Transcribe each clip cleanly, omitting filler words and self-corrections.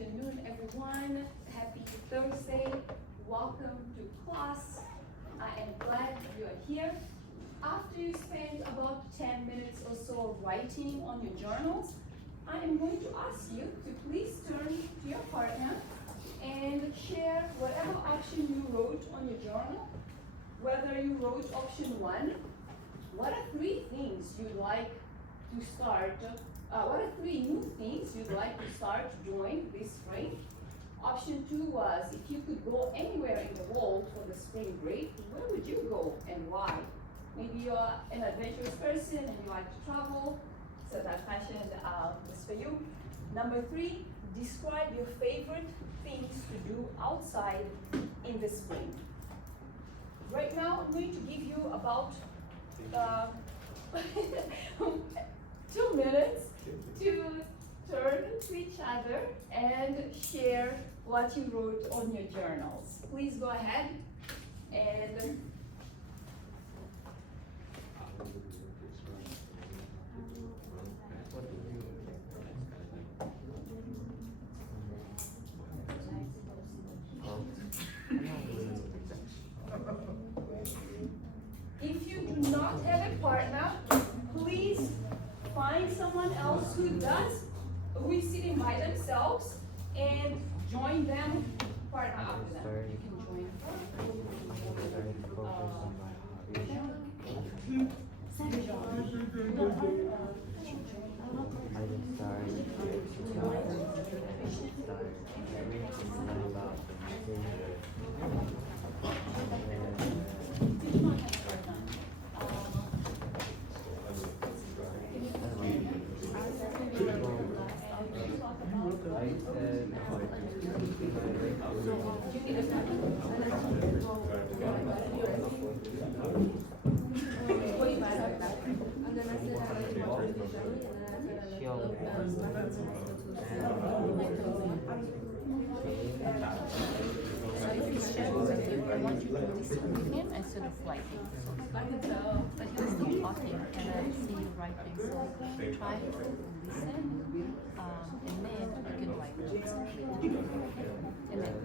afternoon, everyone. Happy Thursday. Welcome to class. I am glad you are here. After you spend about 10 minutes or so writing on your journals, I am going to ask you to please turn to your partner and share whatever option you wrote on your journal. Whether you wrote option 1, what are 3 things you'd like to start? What are 3 new things you'd like to start doing this spring? Option 2 was, if you could go anywhere in the world for the spring break, where would you go and why? Maybe you're an adventurous person and you like to travel, so that passion is for you. Number 3, describe your favorite things to do outside in the spring. Right now, I'm going to give you about 2 minutes to turn to each other and share what you wrote on your journals. Please go ahead and if you do not have a partner, please find someone else who is sitting by themselves and join them. Partner after them. You can join. Instead of writing. But he was still talking and I see you writing. So try to listen and then you can write. And then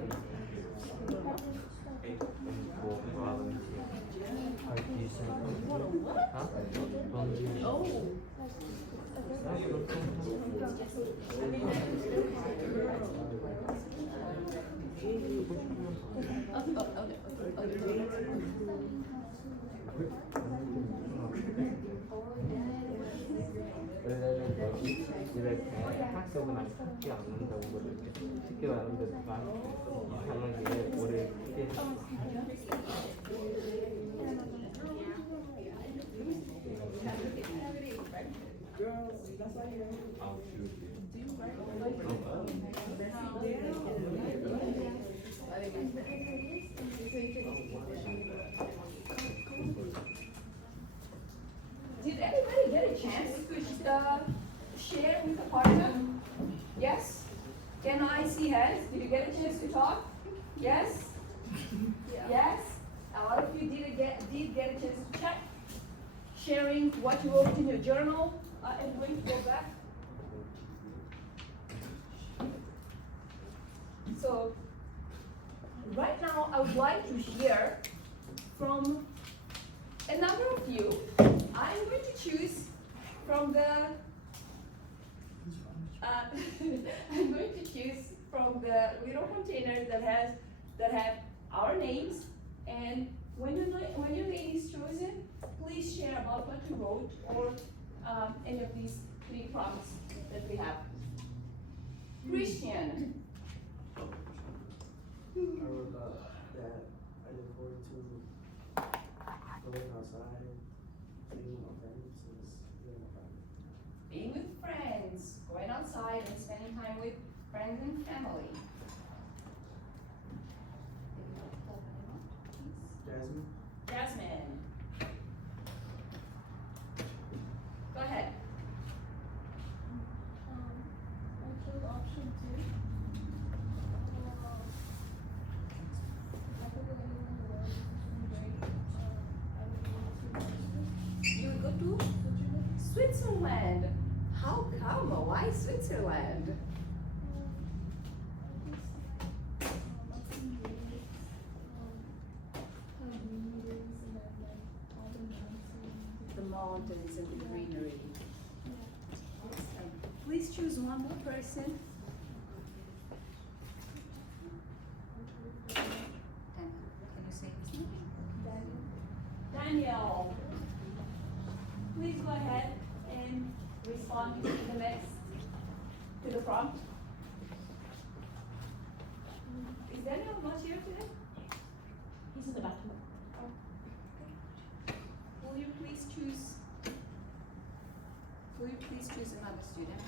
학습은 아직 하지 않는다고 그러는데 쉽게 말하면 하는 게 오래 크게 Did everybody get a chance to share with a partner? Yes? Can I see hands? Did you get a chance to talk? Yes? Yes? A lot of you did get a chance to check. Sharing what you wrote in your journal. I'm going to go back. So, right now I would like to hear from a number of you. I'm going to choose from the I'm going to choose from the little containers that have our names, and when your name is chosen, please share about what you wrote or any of these 3 prompts that we have. Christian. I wrote that I look forward to going outside, being with my friends, and just being with my family. Being with friends, going outside and spending time with friends and family. Jasmine? Jasmine. Go ahead. I chose option 2. I could go anywhere in the world. Great. I would go to You would go to Switzerland. How come? Why Switzerland? mountains and the greenery. Please choose one more person. And can you say his name? Daniel. Please go ahead and respond to the prompt. Is Daniel not here today? He's in the bathroom. Will you please choose another student?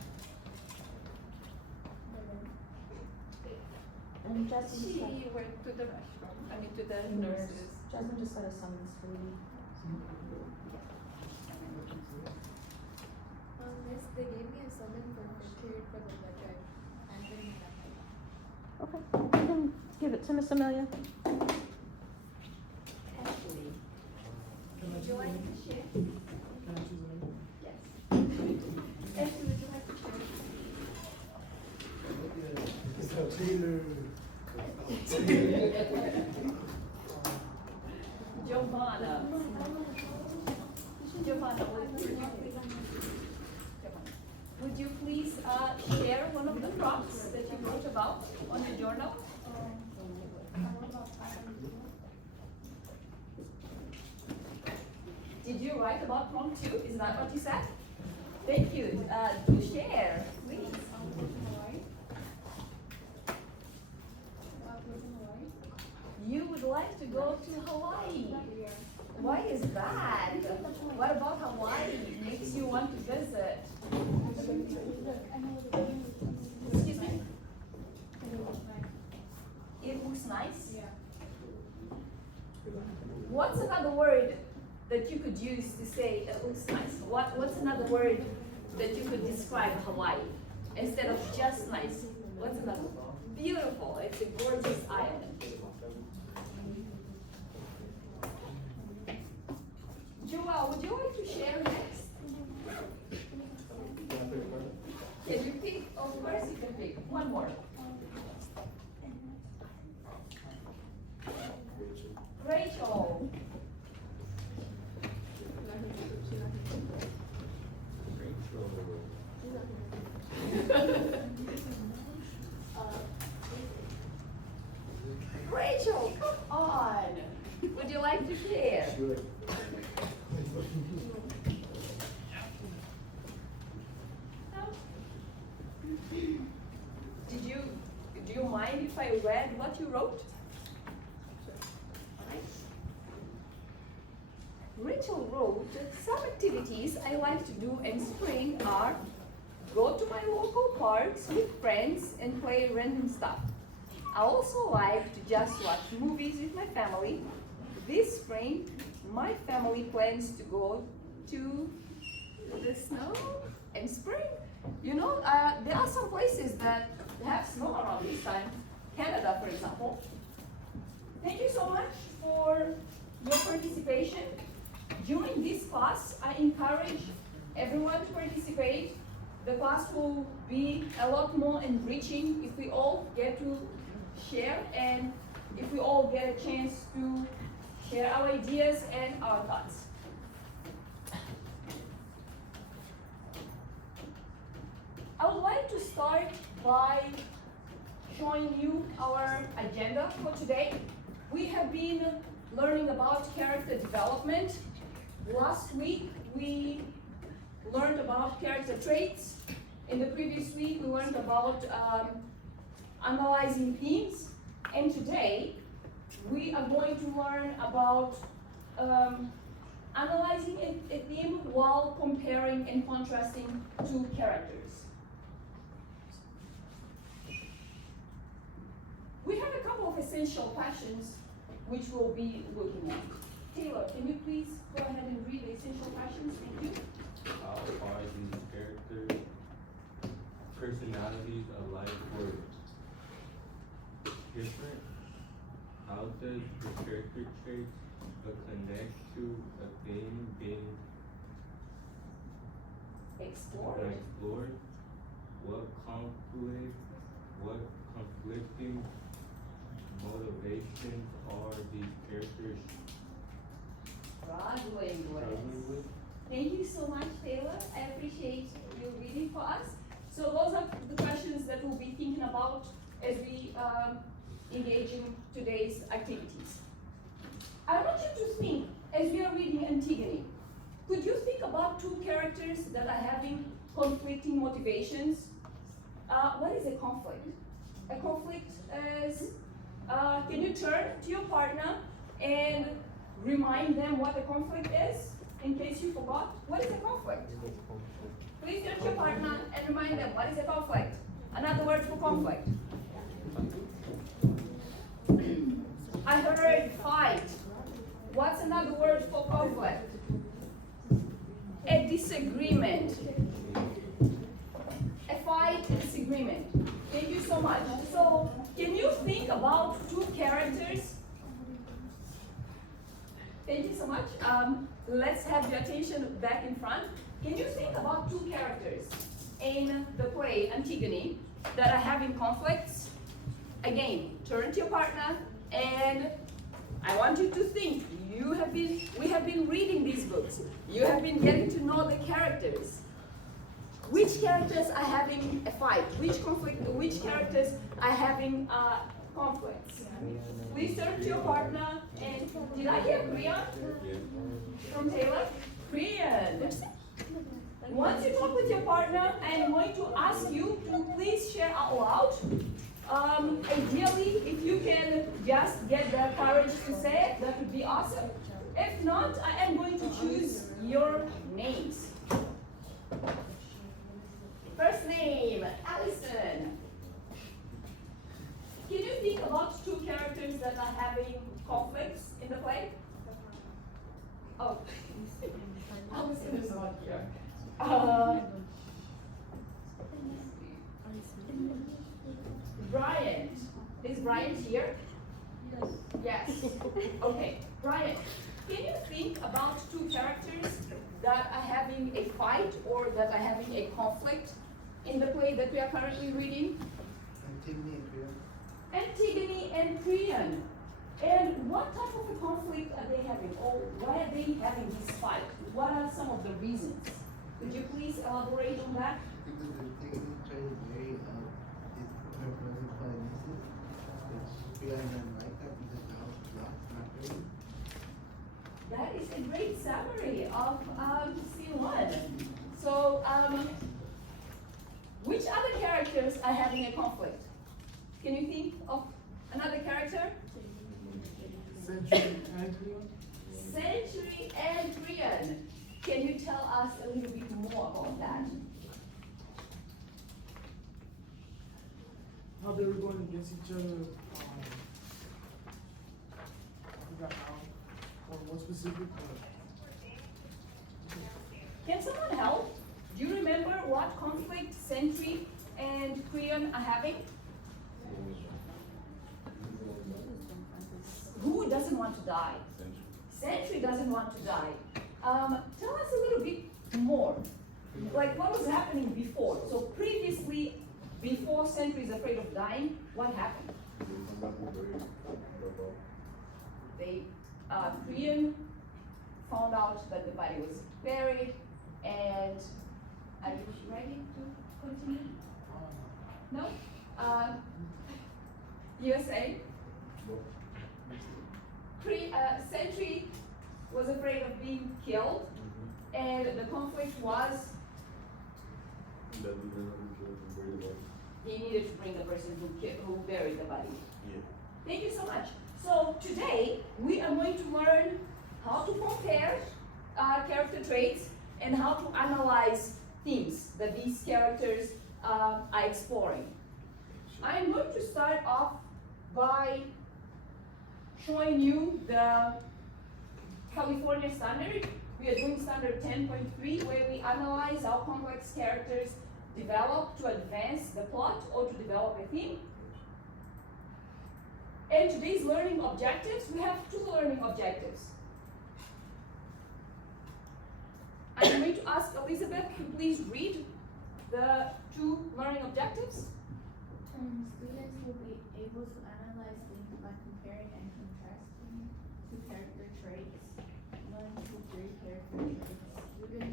And Jasmine She just got, went to the restroom, to the nurses. Jasmine just got a summons for you. Miss, they gave me a summons for fifth period for the blood drive. I'm bringing that back. Okay, you can give it to Miss Amelia. Ashley, would you like to share? Can I choose a name? Yes. Ashley, would you like to share? Mr. Taylor. Giovanna. Giovanna, would you please share one of the prompts that you wrote about on your journal? Did you write about prompt 2? Is that what you said? Thank you. Do share, please. You would like to go to Hawaii. Why is that? What about Hawaii makes you want to visit? Excuse me? It looks nice? What's another word that you could use to say it looks nice? What's another word that you could describe Hawaii instead of just nice? What's another? Beautiful. It's a gorgeous island. Joel, would you like to share next? Can you pick? Of course you can pick. One more. Rachel. Rachel, come on. Would you like to share? Do you mind if I read what you wrote? Rachel wrote, some activities I like to do in spring are go to my local parks with friends and play random stuff. I also like to just watch movies with my family. This spring, my family plans to go to the snow in spring. You know, there are some places that have snow around this time. Canada, for example. Thank you so much for your participation. During this class, I encourage everyone to participate. The class will be a lot more enriching if we all get to share and if we all get a chance to share our ideas and our thoughts. I would like to start by showing you our agenda for today. We have been learning about character development. Last week, we learned about character traits. In the previous week, we learned about analyzing themes. And today, we are going to learn about analyzing a theme while comparing and contrasting two characters. We have a couple of essential questions which we'll be looking at. Taylor, can you please go ahead and read the essential questions? Thank you. How are these characters' personalities alike or different? How does the character traits connect to a theme being explored? What conflicting motivations are these characters Struggling struggling with? Thank you so much, Taylor. I appreciate you reading for us. So those are the questions that we'll be thinking about as we engage in today's activities. I want you to think, as we are reading Antigone, could you think about two characters that are having conflicting motivations? What is a conflict? A conflict is, can you turn to your partner and remind them what a conflict is, in case you forgot? What is a conflict? Please turn to your partner and remind them what is a conflict. Another word for conflict. I heard fight. What's another word for conflict? A disagreement. A fight, a disagreement. Thank you so much. So, can you think about two characters? Thank you so much. Let's have your attention back in front. Can you think about two characters in the play Antigone that are having conflicts? Again, turn to your partner and I want you to think. We have been reading these books. You have been getting to know the characters. Which characters are having a fight? Which characters are having conflicts? Please turn to your partner and did I hear Priya from Taylor? Priya. Once you talk with your partner, I am going to ask you to please share out loud. Ideally, if you can just get the courage to say it, that would be awesome. If not, I am going to choose your names. First name, Allison. Can you think about two characters that are having conflicts in the play? Oh, Allison is not here. Brian. Is Brian here? Yes. Okay. Brian, can you think about two characters that are having a fight or that are having a conflict in the play that we are currently reading? Antigone and Priam. And what type of a conflict are they having? Or why are they having this fight? What are some of the reasons? Could you please elaborate on that? Because Antigone tries to marry her brother Dionysus, which Priam didn't like that because the house was locked, not ready. That is a great summary of scene one. So, which other characters are having a conflict? Can you think of another character? Century and Priam. Century and Priam. Can you tell us a little bit more about that? How they were going against each other. I forgot how. Or what specific. Can someone help? Do you remember what conflict Century and Priam are having? Who doesn't want to die? Century doesn't want to die. Tell us a little bit more. Like what was happening before? So previously, before Century is afraid of dying, what happened? Priam found out that the body was buried, and are you ready to continue? No? USA? Century was afraid of being killed, and the conflict was he needed to bring the person who buried the body. Yeah. Thank you so much. So today we are going to learn how to compare character traits and how to analyze themes that these characters are exploring. I am going to start off by showing you the California standard. We are doing standard 10.3 where we analyze how complex characters develop to advance the plot or to develop a theme. And today's learning objectives, we have two learning objectives. I'm going to ask Elizabeth to please read the two learning objectives. Students will be able to analyze things by comparing and contrasting two character traits. 1, 2, 3 character traits. Students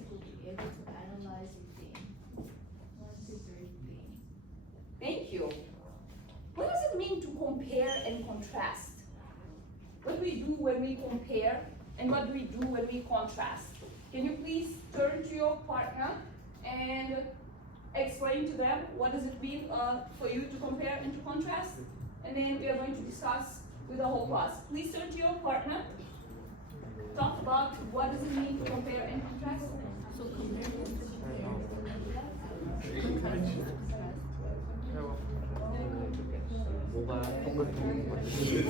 Can you please turn to your partner and explain to them what does it mean for you to compare and to contrast? And then we are going to discuss with the whole class. Please turn to your partner. Talk about what does it mean to compare and contrast. So compare 뭐가 똑같은 건지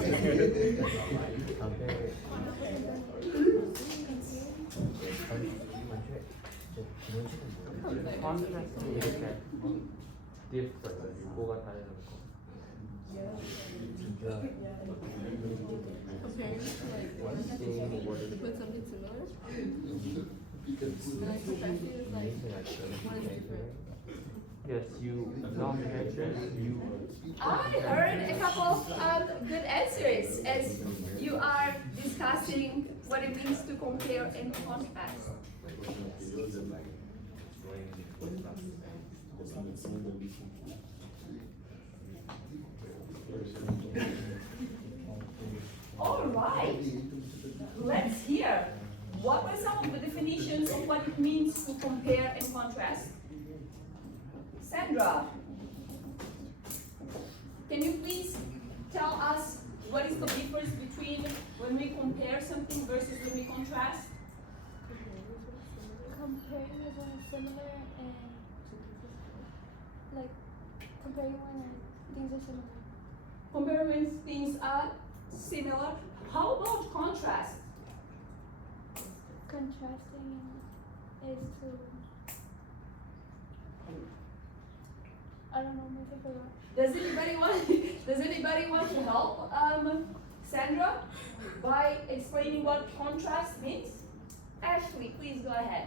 컨트라스트 이렇게 different 뭐가 다른 거 Comparing to like one thing what is to put something similar. And I contrast it as like one is different. yes you non-measures you I heard a couple of good answers as you are discussing what it means to compare and contrast. All right, let's hear. What were some of the definitions of what it means to compare and contrast? Sandra, can you please tell us what is the difference between when we compare something versus when we contrast? Comparing is when it's similar and like comparing when things are similar. Compare when things are similar. How about contrast? Contrasting is to I don't know, maybe I forgot. Does anybody want to help Sandra by explaining what contrast means? Ashley, please go ahead.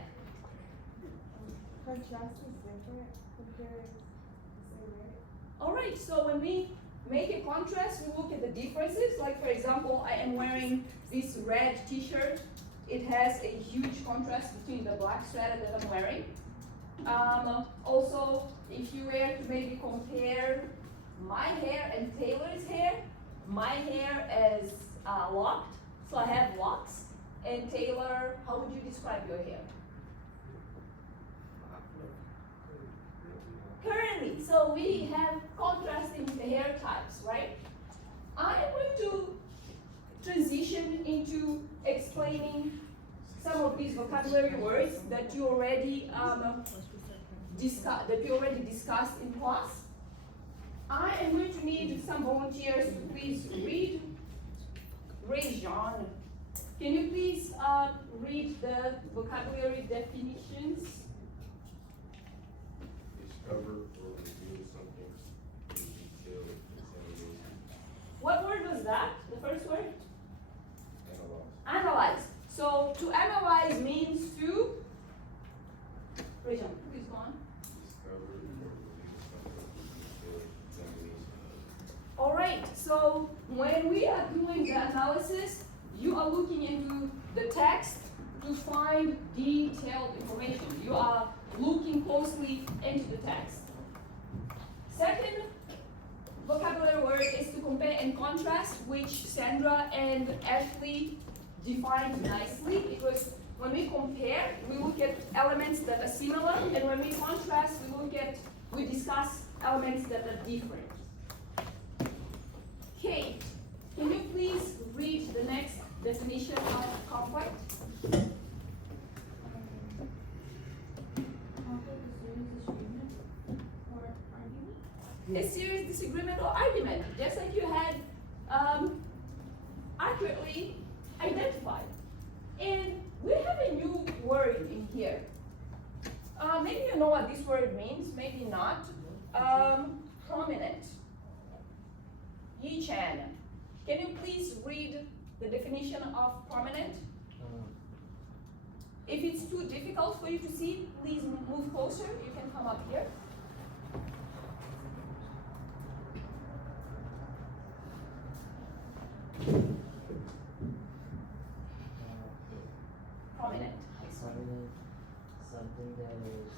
Contrast is different, compare is similar. Alright, so when we make a contrast, we look at the differences. Like for example, I am wearing this red t-shirt. It has a huge contrast between the black sweater that I'm wearing. Also, if you were to maybe compare my hair and Taylor's hair, my hair is locked, so I have locks. And Taylor, how would you describe your hair? Curly. So we have contrasting hair types, right? I am going to transition into explaining some of these vocabulary words that you already discussed in class. I am going to need some volunteers to please read. John. Can you please read the vocabulary definitions? Discover or reveal something in detail, examination, What word was that? The first word? analyze. Analyze. So to analyze means to. Rajan, please go on. Discover or reveal something in detail, examination. All right. So when we are doing the analysis, you are looking into the text to find detailed information. You are looking closely into the text. Second vocabulary word is to compare and contrast, which Sandra and Ashley defined nicely, because when we compare, we look at elements that are similar, and when we contrast, we discuss elements that are different. Kate, can you please read the next definition of conflict? A serious disagreement or argument, just like you had accurately identified. And we have a new word in here. Maybe you know what this word means, maybe not. Prominent. Yi-Chan, can you please read the definition of prominent? If it's too difficult for you to see, please move closer. You can come up here. Prominent. Prominent, something that is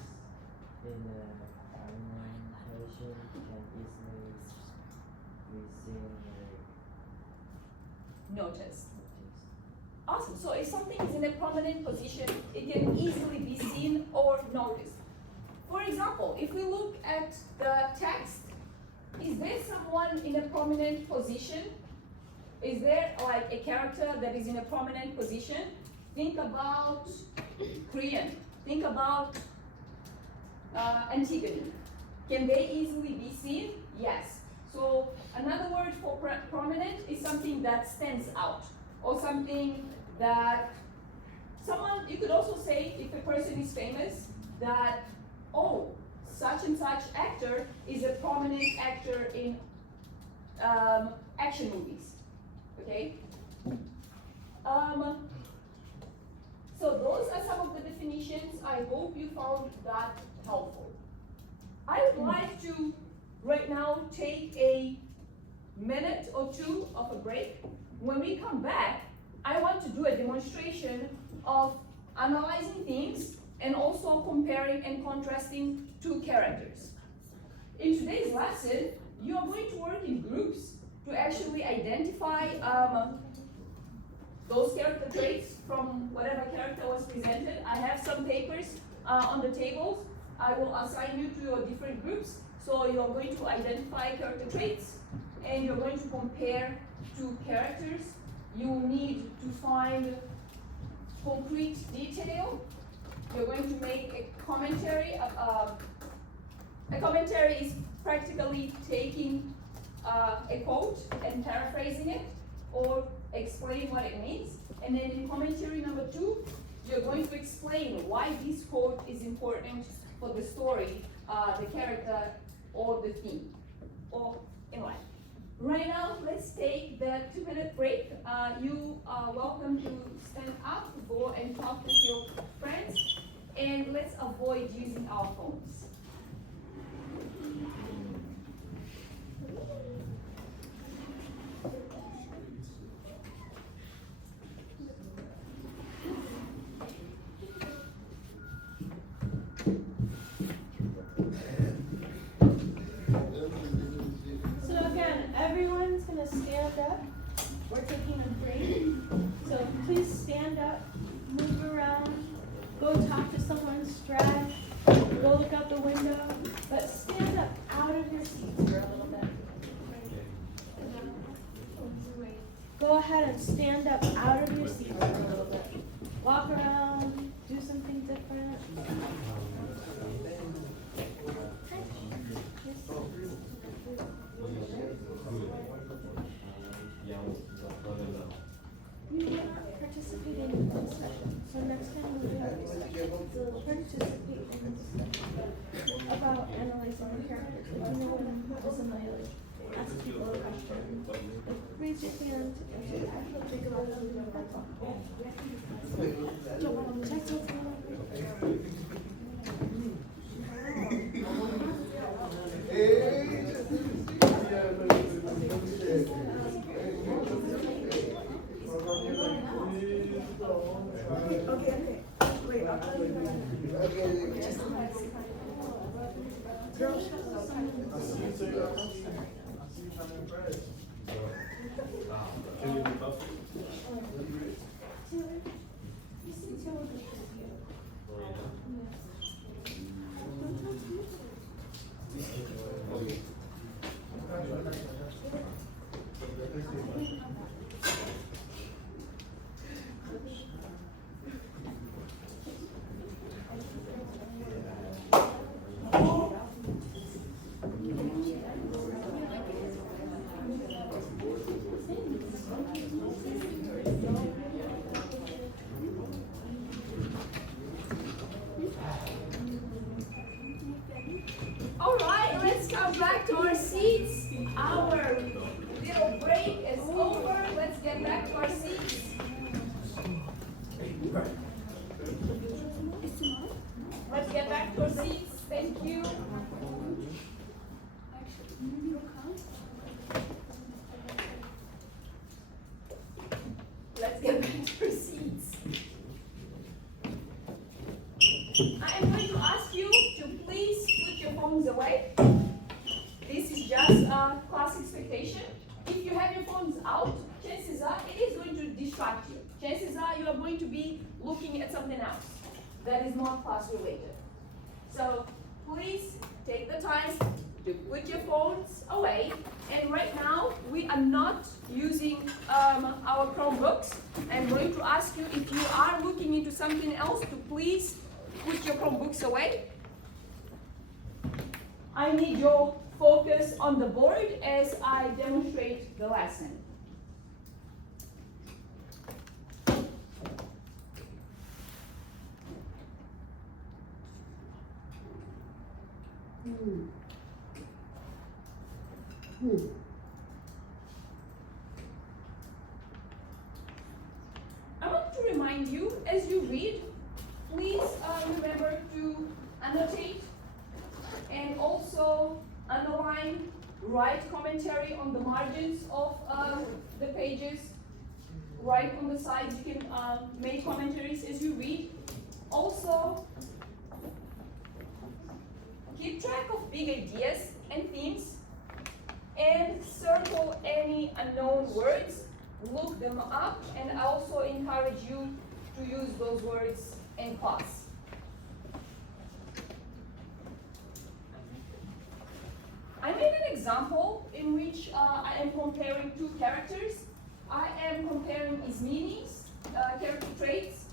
in a orientation can easily be seen or Notice. noticed. Awesome. So if something is in a prominent position, it can easily be seen or noticed. For example, if we look at the text, is there someone in a prominent position? Is there like a character that is in a prominent position? Think about Korean. Think about Antigone. Can they easily be seen? Yes. So another word for prominent is something that stands out, or something that someone, you could also say if a person is famous, that, oh, such and such actor is a prominent actor in action movies, okay? So those are some of the definitions. I hope you found that helpful. I would like to right now take a minute or two of a break. When we come back, I want to do a demonstration of analyzing things and also comparing and contrasting two characters. In today's lesson, you are going to work in groups to actually identify those character traits from whatever character was presented. I have some papers on the tables. I will assign you to your different groups. So you're going to identify character traits and you're going to compare two characters. You need to find concrete detail. You're going to make a commentary. A commentary is practically taking a quote and paraphrasing it or explain what it means. And then in commentary number 2, you're going to explain why this quote is important for the story, the character, or the theme, or in life. Right now, let's take the 2-minute break. You are welcome to stand up, go and talk with your friends, and let's avoid using our phones. So again, everyone's gonna stand up. We're taking a break. So please stand up, move around, go talk to someone, stretch, go look out the window, but stand up out of your seats for a little bit. Go ahead and stand up out of your seats for a little bit. Walk around, do something different. You are not participating in this session, so next time we have participate in this session about analyzing the characters. If you know what is familiar, ask people a question. Raise your hand and actually think about it. That's Okay. Wait, I'll tell you. I'll see you too. All right, let's come back to our seats. Our little break is over. Let's get back to our seats. Let's get back to our seats. Thank you. Let's get back to our seats. I am going to ask you to please put your phones away. This is just a class expectation. If you have your phones out, chances are it is going to distract you. Chances are are going to be looking at something else that is not class related. So please take the time to put your phones away. And right now, we are not using our Chromebooks. I'm going to ask you, if you are looking into something else, to please put your Chromebooks away. I need your focus on the board as I demonstrate the lesson. I want to remind you, as you read, please remember to annotate and also underline, write commentary on the margins of the pages. Write on the sides, you can make commentaries as you read. Also, keep track of big ideas and themes, and circle any unknown words, look them up, and I also encourage you to use those words in class. I made an example in which I am comparing two characters. I am comparing Ismini's character traits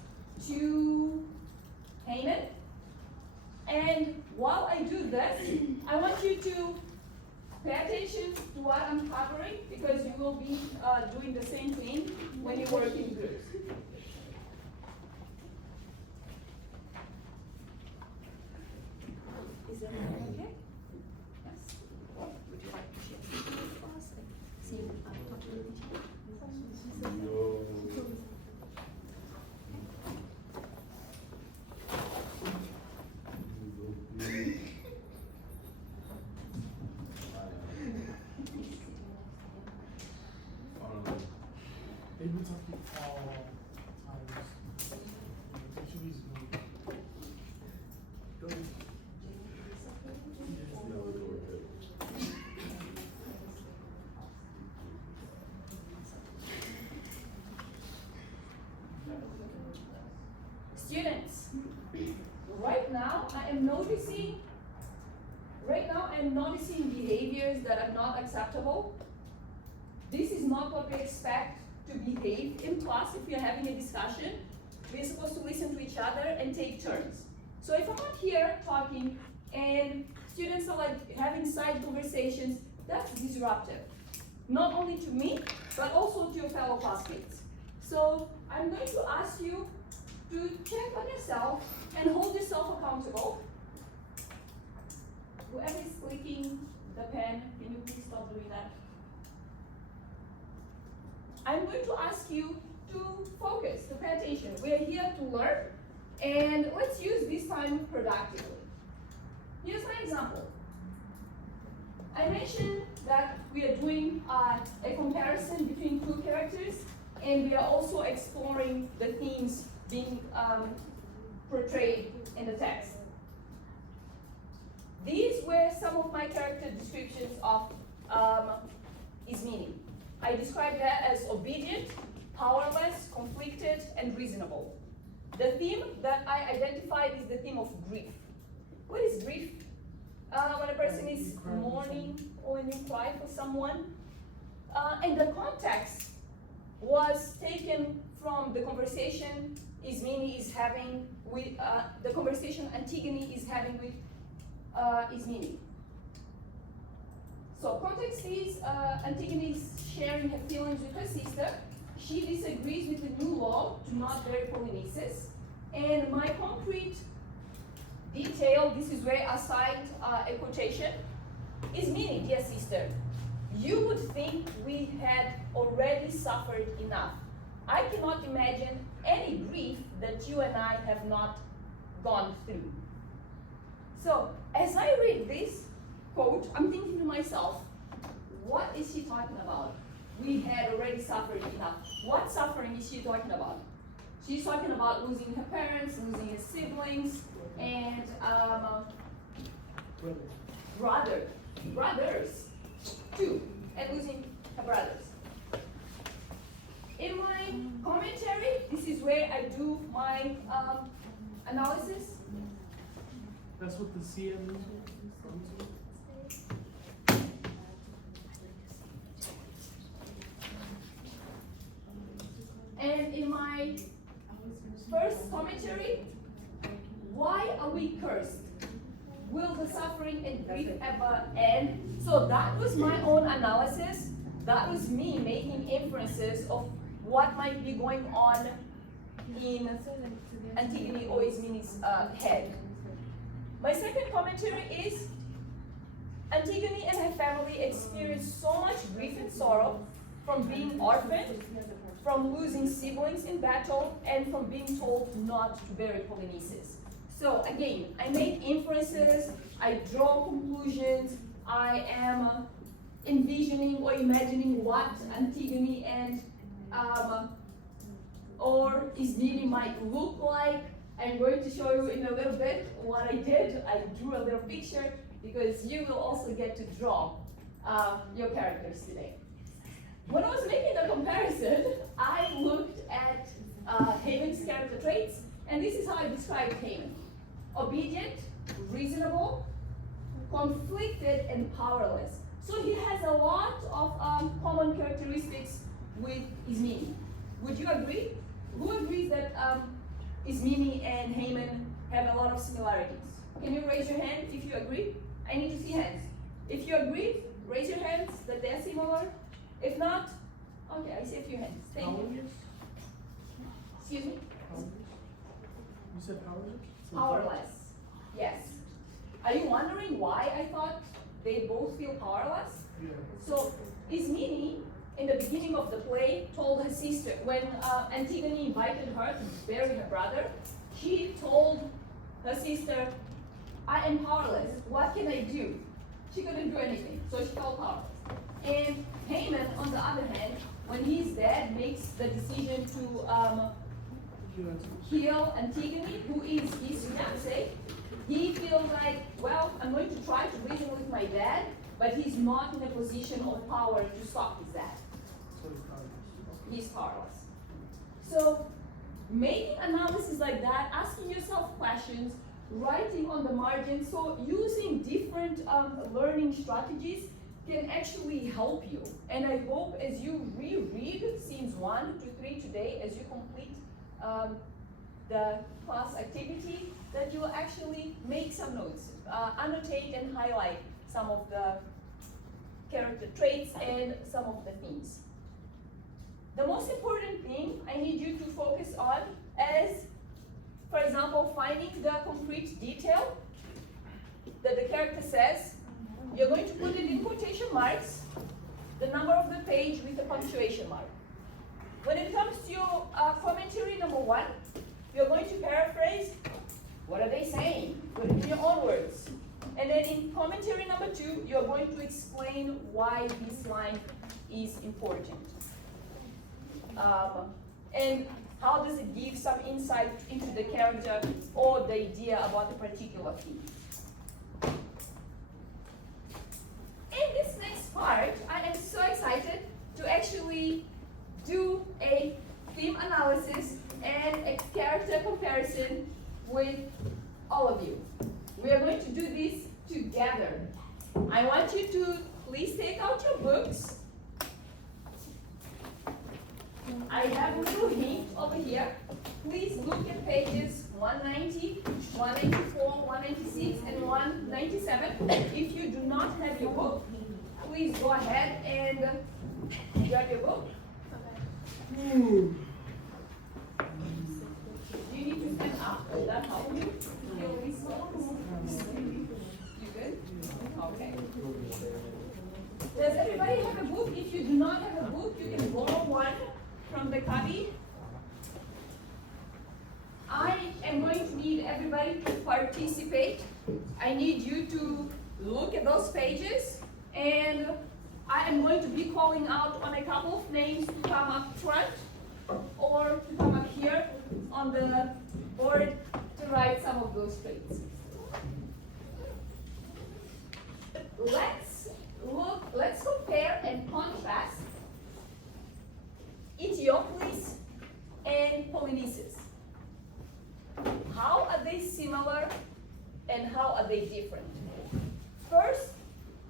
to Haman. And while I do this, I want you to pay attention to what I'm covering, because you will be doing the same thing when you work in groups. Is that okay? Yes. Would you like to share something with us? See, I'm talking with you. They've been talking all times. She needs to move. Go ahead. Students, right now I am noticing behaviors that are not acceptable. This is not what we expect to behave in class. If we are having a discussion, we're supposed to listen to each other and take turns. So if I'm not here talking and students are like having side conversations, that's disruptive. Not only to me, but also to your fellow classmates. So I'm going to ask you to check on yourself and hold yourself accountable. Whoever is clicking the pen, can you please stop doing that? I'm going to ask you to focus, to pay attention. We are here to learn, and let's use this time productively. Here's my example. I mentioned that we are doing a comparison between two characters, and we are also exploring the themes being portrayed in the text. These were some of my character descriptions of Ismini. I described her as obedient, powerless, conflicted, and reasonable. The theme that I identified is the theme of grief. What is grief? When a person is mourning or when you cry for someone. And the context was taken from the conversation Ismini is having with, the conversation Antigone is having with Ismini. So context is Antigone is sharing her feelings with her sister. She disagrees with the new law to not bury Polynices. And my concrete detail, this is where I cite a quotation, Ismini, dear sister, you would think we had already suffered enough. I cannot imagine any grief that you and I have not gone through. So as I read this quote, I'm thinking to myself, what is she talking about? We had already suffered enough. What suffering is she talking about? She's talking about losing her parents, losing her siblings, and brothers too, and losing her brothers. In my commentary, this is where I do my analysis. That's what the CM is. And in my first commentary, why are we cursed? Will the suffering and grief ever end? So that was my own analysis. That was me making inferences of what might be going on in Antigone or Ismene's head. My second commentary is Antigone and her family experienced so much grief and sorrow from being orphaned, from losing siblings in battle, and from being told not to bury Polynices. So again, I make inferences, I draw conclusions, I am envisioning or imagining what Antigone and or Ismene might look like. I'm going to show you in a little bit what I did. I drew a little picture because you will also get to draw your characters today. When I was making the comparison, I looked at Haman's character traits, and this is how I described Haman. Obedient, reasonable, conflicted, and powerless. So he has a lot of common characteristics with Ismene. Would you agree? Who agrees that Ismene and Haman have a lot of similarities? Can you raise your hand if you agree? I need to see hands. If you agree, raise your hands that they're similar. If not, okay, I see a few hands. Thank you. Excuse me? You said powerless? Powerless. Yes. Are you wondering why I thought they both feel powerless? Yeah. So Ismene, in the beginning of the play, told her sister, when Antigone invited her to bury her brother, she told her sister, I am powerless. What can I do? She couldn't do anything, so she felt powerless. And Haman, on the other hand, when his dad makes the decision to kill Antigone, who is his fiancée, he feels like, well, I'm going to try to reason with my dad, but he's not in a position of power to stop his dad. So he's powerless. He's powerless. So making analysis like that, asking yourself questions, writing on the margin, so using different learning strategies can actually help you. And I hope as you reread scenes 1 to 3 today, as you complete the class activity, that you will actually make some notes, annotate and highlight some of the character traits and some of the themes. The most important thing I need you to focus on is, for example, finding the concrete detail that the character says. You're going to put it in quotation marks, the number of the page with a punctuation mark. When it comes to your commentary number 1, you're going to paraphrase, what are they saying? Put it in your own words. And then in commentary number 2, you're going to explain why this line is important. And how does it give some insight into the character or the idea about a particular theme. In this next part, I am so excited to actually do a theme analysis and a character comparison with all of you. We are going to do this together. I want you to please take out your books. I have a little hint over here. Please look at pages 190, 194, 196, and 197. If you do not have your book, please go ahead and grab your book. Do you need to stand up? Will that help you? Feel reasonable? You good? Okay. Does everybody have a book? If you do not have a book, you can borrow one from the cubby. I am going to need everybody to participate. I need you to look at those pages, and I am going to be calling out on a couple of names to come up front or to come up here on the board to write some of those traits. Let's compare and contrast Eteocles and Polynices. How are they similar and how are they different? First,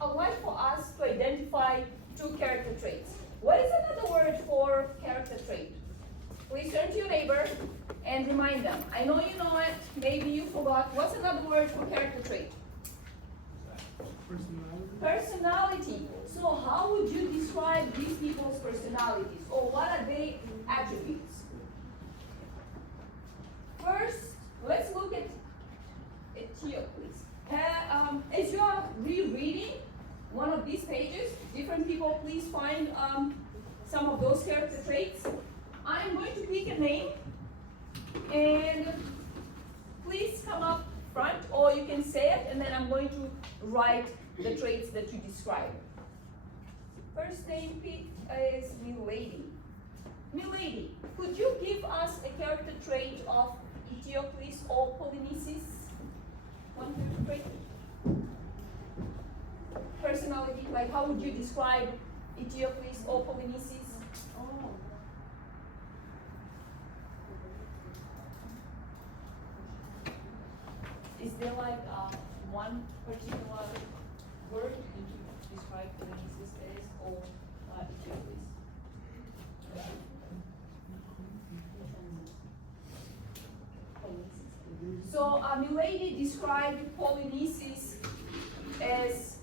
I'd like for us to identify two character traits. What is another word for character trait? Please turn to your neighbor and remind them. I know you know it, maybe you forgot. What's another word for character trait? Personality. So how would you describe these people's personalities, or what are their attributes? First, let's look at Eteocles. As you are rereading one of these pages, different people please find some of those character traits. I'm going to pick a name, and please come up front, or you can say it, and then I'm going to write the traits that you describe. First name picked is Milady. Milady, could you give us a character trait of Eteocles or Polynices? One character trait. Personality, like how would you describe Eteocles or Polynices? Is there like one particular word that you describe Polynices as, or Eteocles? So Milady described Polynices as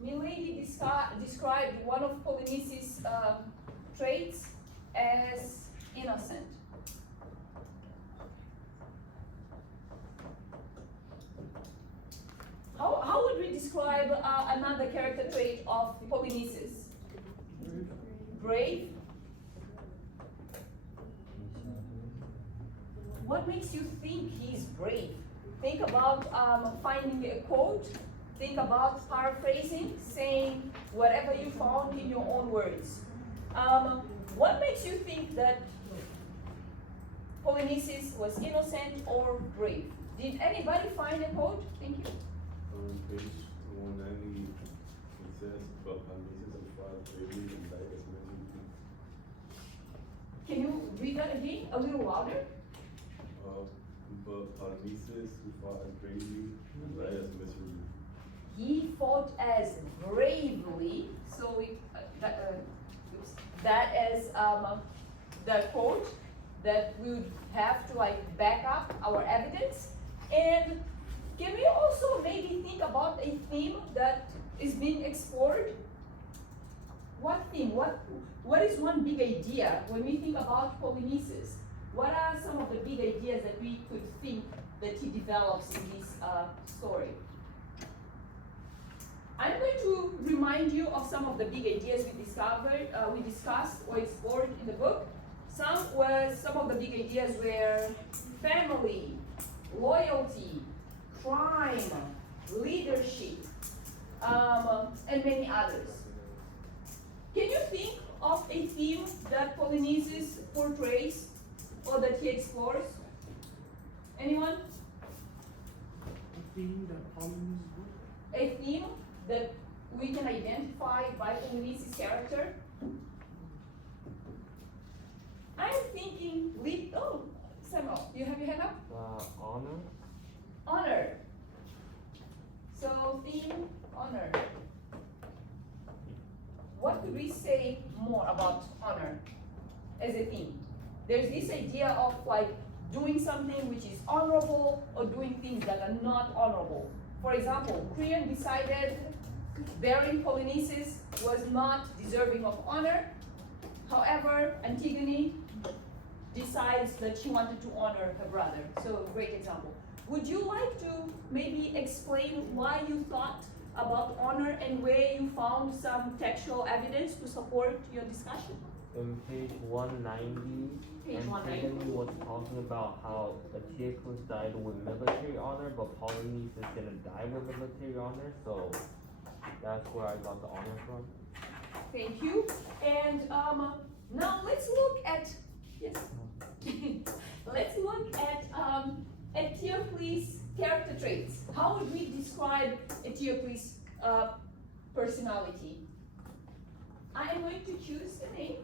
Milady described one of Polynices' traits as innocent. How would we describe another character trait of Polynices? Brave. What makes you think he's brave? Think about finding a quote. Think about paraphrasing, saying whatever you found in your own words. What makes you think that Polynices was innocent or brave? Did anybody find a quote? Thank you. Page 190, it says, but Polynices and fought bravely and died as miserably. Can you read that again, a little louder? But Polynices who fought as bravely and died as miserably. He fought as bravely, so that is the quote that we would have to back up our evidence. And can we also maybe think about a theme that is being explored? What theme? What is one big idea when we think about Polynices? What are some of the big ideas that we could think that he develops in this story? I'm going to remind you of some of the big ideas we discussed or explored in the book. Some of the big ideas were family, loyalty, crime, leadership, and many others. Can you think of a theme that Polynices portrays or that he explores? Anyone? A theme that Polynices would? A theme that we can identify by Polynices' character? I'm thinking, Samuel, you have your hand up? Honor. Honor. So, theme, honor. What could we say more about honor as a theme? There's this idea of doing something which is honorable or doing things that are not honorable. For example, Creon decided bearing Polynices was not deserving of honor. However, Antigone decides that she wanted to honor her brother. So, great example. Would you like to maybe explain why you thought about honor and where you found some textual evidence to support your discussion? In page 190, Page 190. Antigone was talking about how Eteocles died with military honor, but Polynices didn't die with military honor, so that's where I got the honor from. Thank you. And Now let's look at, yes. Let's look at Eteocles' character traits. How would we describe Eteocles' personality? I am going to choose a name.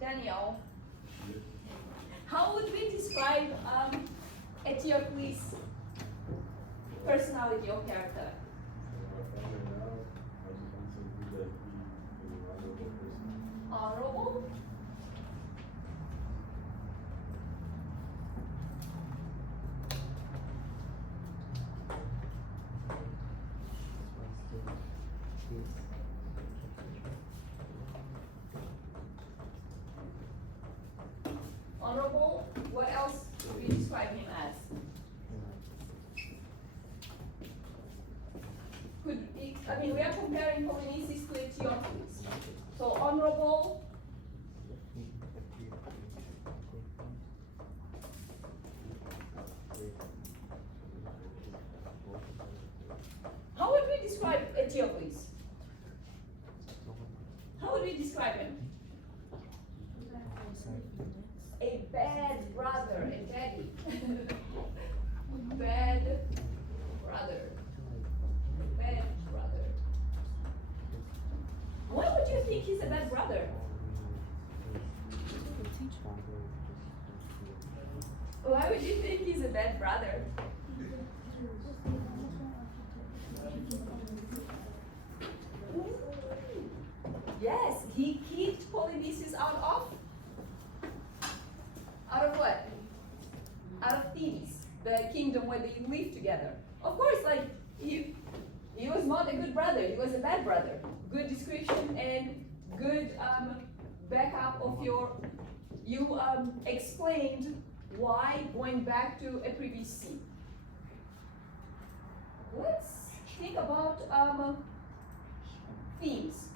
Daniel. How would we describe Eteocles' personality or character? Honorable. Honorable. What else would we describe him as? We are comparing Polynices to Eteocles. So honorable. How would we describe Eteocles? How would we describe him? A bad brother, a daddy. Bad brother. Bad brother. Why would you think he's a bad brother? Why would you think he's a bad brother? Yes, he kicked Polynices out of what? Out of Thebes, the kingdom where they lived together. Of course, he was not a good brother, he was a bad brother. Good description and good backup of you explained why going back to a previous scene. Let's think about themes.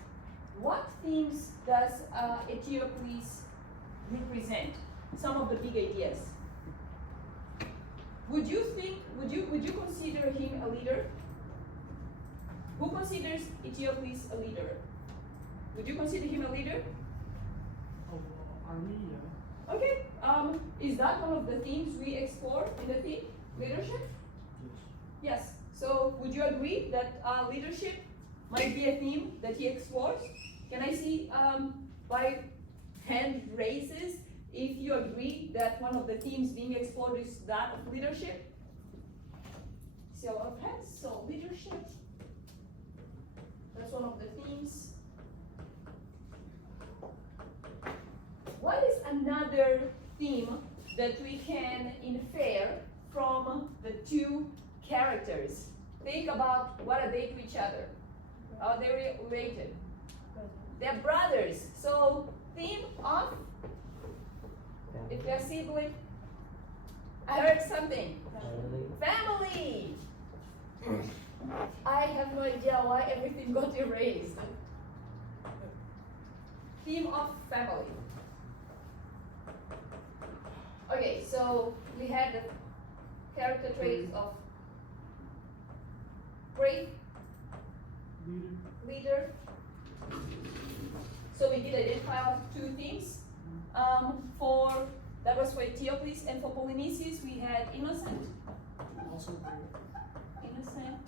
What themes does Eteocles represent? Some of the big ideas. Would you consider him a leader? Who considers Eteocles a leader? Would you consider him a leader? Army, yeah. Okay. Is that one of the themes we explore in the theme leadership? Yes. So would you agree that leadership might be a theme that he explores? Can I see by hand raises if you agree that one of the themes being explored is that of leadership? See a lot of hands. So leadership. That's one of the themes. What is another theme that we can infer from the two characters? Think about what are they to each other? Are they related? They're brothers. So theme of, if they're sibling, I heard something. Family. I have no idea why everything got erased. Theme of family. Okay, so we had the character traits of brave, leader. So we did identify two themes. That was for Eteocles, and for Polynices we had innocent. Also Innocent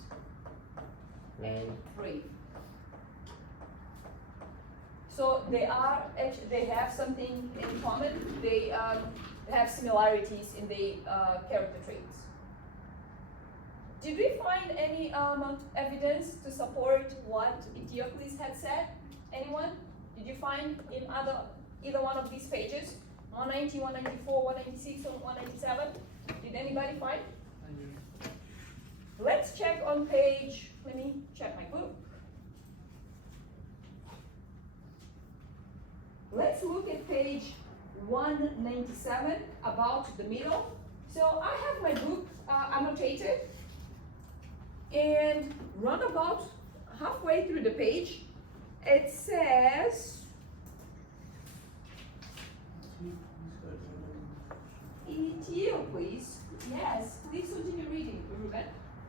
and brave. So they have something in common. They have similarities in the character traits. Did we find any evidence to support what Eteocles had said? Anyone? Did you find in either one of these pages? 190, 194, 196, or 197? Did anybody find? Let's check on page, let me check my book. Let's look at page 197, about the middle. So I have my book annotated, and run about halfway through the page, it says, Eteocles, yes, please continue reading, Ruben.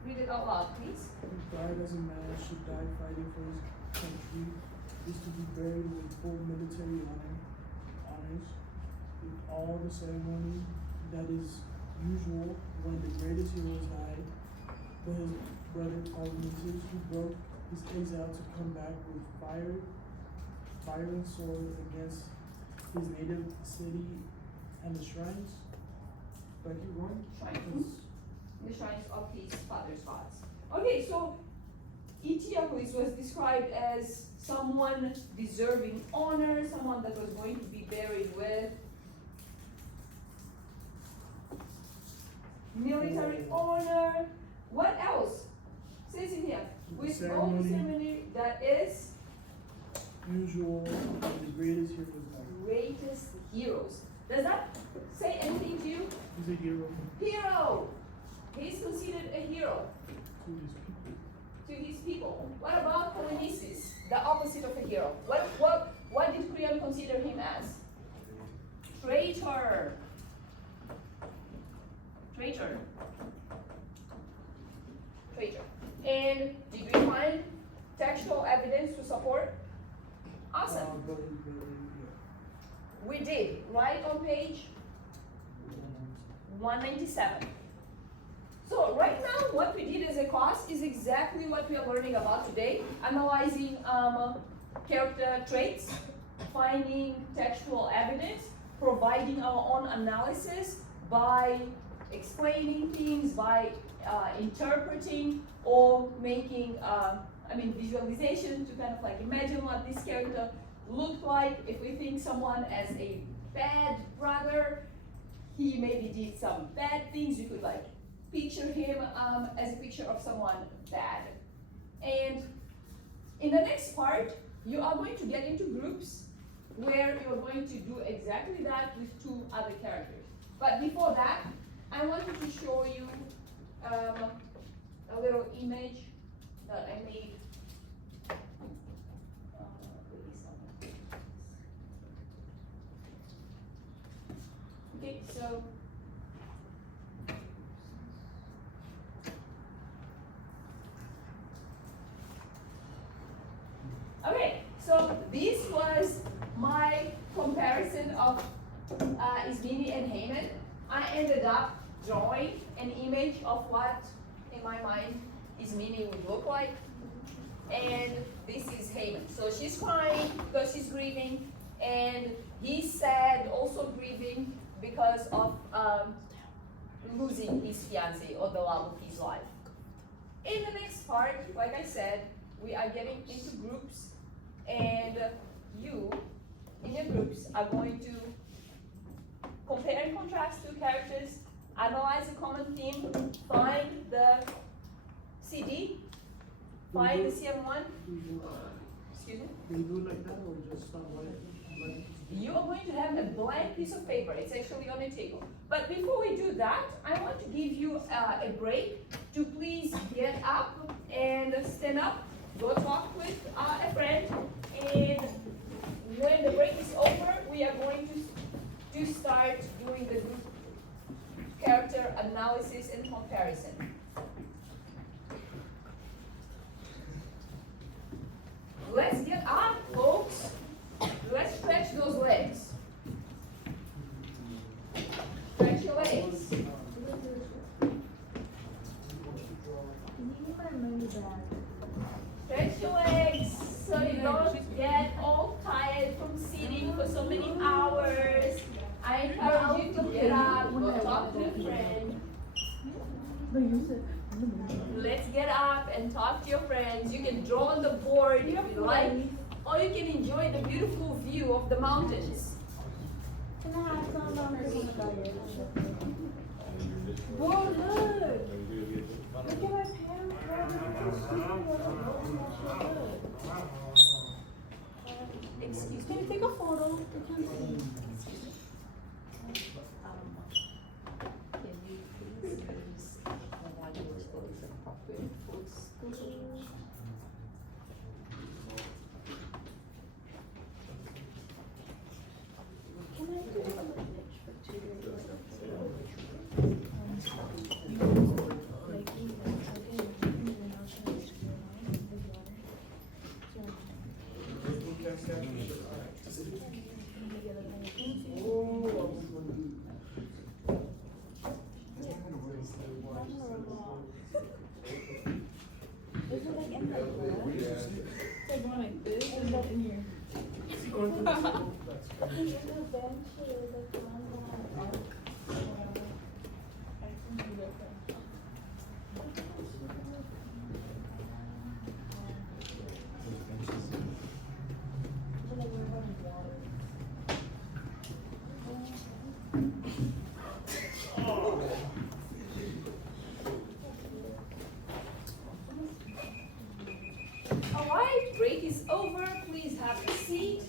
Read it out loud, please. Who died as a man should die fighting for his country, is to be buried with full military honors, with all the ceremony that is usual when the greatest heroes died. But his brother Polynices, who broke his exile to come back with firing sword against his native city and the shrines. Do I keep going? Shrines. The shrines of his father's gods. Okay, so Eteocles was described as someone deserving honor, someone that was going to be buried with military honor. What else? Says in here, with all the ceremony that is Usual when the greatest heroes died. greatest heroes. Does that say anything to you? He's a hero Hero! He's considered a hero to his people. to his people. What about Polynices, the opposite of a hero? What did Creon consider him as? Traitor. Traitor. Traitor. And did we find textual evidence to support? Awesome. We did, right on page 197. So right now, what we did as a class is exactly what we are learning about today, analyzing character traits, finding textual evidence, providing our own analysis by explaining things, by interpreting or making visualization to kind of like imagine what this character looked like. If we think someone as a bad brother, he maybe did some bad things, you could like picture him as a picture of someone bad. And in the next part, you are going to get into groups where you're going to do exactly that with two other characters. But before that, I wanted to show you a little image that I made. Okay, so this was my comparison of Ismene and Haman. I ended up drawing an image of what, in my mind, Ismene would look like. And this is Haman. So she's crying because she's grieving, and he's sad, also grieving because of losing his fiancée or the love of his life. In the next part, like I said, we are getting into groups, and you, in your groups, are going to compare and contrast two characters, analyze a common theme, find the CD, find the CM1. Excuse me? Do you do it like that or just start writing? You are going to have a blank piece of paper. It's actually on a table. But before we do that, I want to give you a break to please get up and stand up, go talk with a friend, and when the break is over, we are going to start doing the group character analysis and comparison. Let's get up, folks. Let's stretch those legs. Stretch your legs. Stretch your legs so you don't get all tired from sitting for so many hours. I encourage you to get up, go talk to a friend. Let's get up and talk to your friends. You can draw on the board if you like, or you can enjoy the beautiful view of the mountains. Can I have some on this one? Whoa, look! Look at my Excuse Can me. you take a photo? Can you please use the language that is appropriate for school? Can I do a pitch for 2 days? Like going like this and then in here. Going through the table, that's crazy. The bench is like the one I can do that. Alright, break is over. Please have a seat.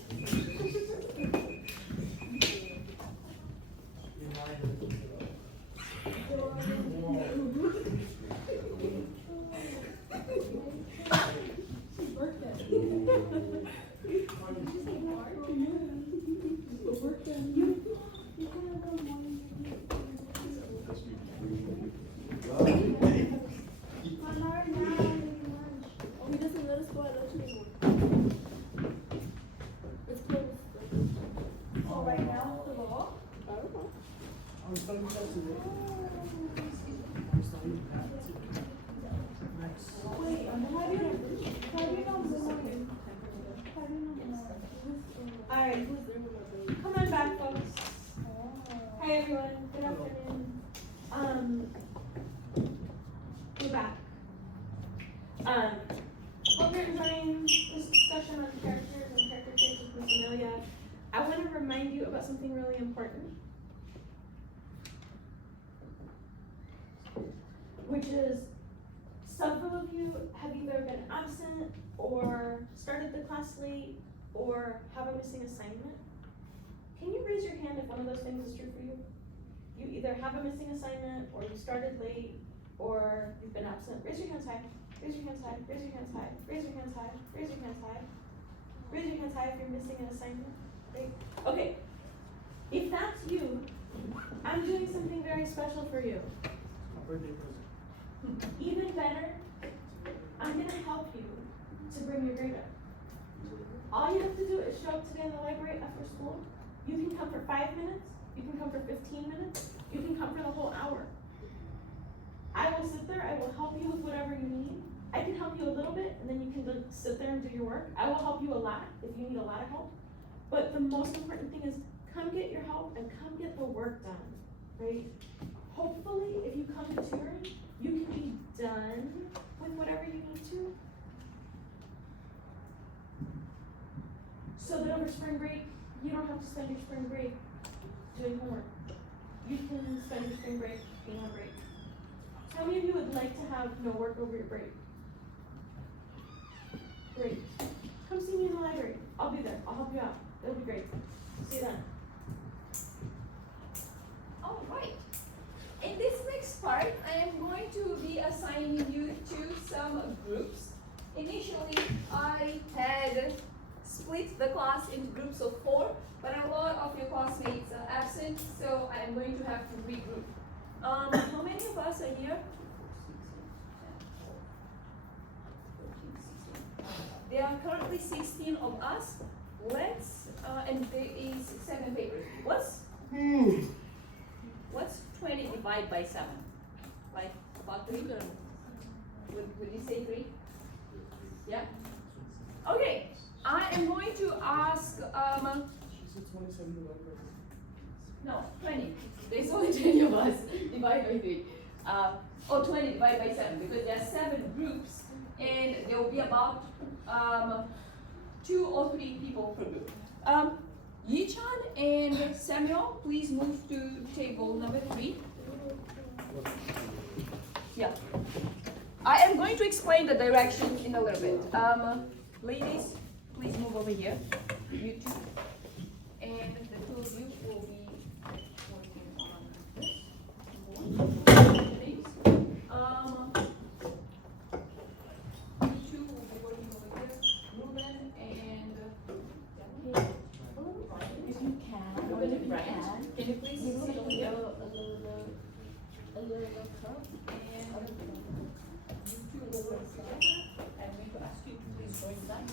Oh, he doesn't let us go at lunch anymore. It's closed. So right now, hello. I don't know. I was studying that today. I was studying that today. Next. Wait, how do you know Morgan? How do you know Morgan? Alright, come on back, folks. Hi everyone, good afternoon. We're back. Hope you're enjoying this discussion on characters and character traits with Miss Amelia. I want to remind you about something really important, which is several of you have either been absent or started the class late or have a missing assignment. Can you raise your hand if one of those things is true for you? You either have a missing assignment, or you started late, or you've been absent. Raise your hands high. Raise your hands high. Raise your hands high. Raise your hands high. Raise your hands high. Raise your hands high if you're missing an assignment. Great. Okay. If that's you, I'm doing something very special for you. My birthday present. Even better, I'm gonna help you to bring your grade up. All you have to do is show up today in the library after school. You can come for 5 minutes, you can come for 15 minutes, you can come for the whole hour. I will sit there, I will help you with whatever you need. I can help you a little bit, and then you can just sit there and do your work. I will help you a lot if you need a lot of help. But the most important thing is come get your help and come get the work done, right? Hopefully, if you come to tutoring, you can be done with whatever you need to. So that over spring break, you don't have to spend your spring break doing homework. You can spend your spring break being on break. How many of you would like to have no work over your break? Great. Come see me in the library. I'll be there. I'll help you out. It'll be great. See you then. Alright. In this next part, I am going to be assigning you to some groups. Initially, I had split the class into groups of 4, but a lot of your classmates are absent, so I am going to have to regroup. How many of us are here? There are currently 16 of us. Let's, and there is 7 papers. What's 20 divided by 7? Like about 3? Would you say 3? Yeah? Okay, I am going to ask, She said 27 divided by no, 20. There's only 20 of us divided by 3. Or 20 divided by 7, because there are 7 groups, and there will be about 2 or 3 people per group. Yichan and Samuel, please move to table number 3. Yeah. I am going to explain the direction in a little bit. Ladies, please move over here. You two. And the 2 of you will be working on this. Please. You two will be working over here. Ruben and If you can, or Ruben if and you Bryant. can, Can you please you sit can over here? a little cup. And you two will work together. I'm going to ask you to please join that.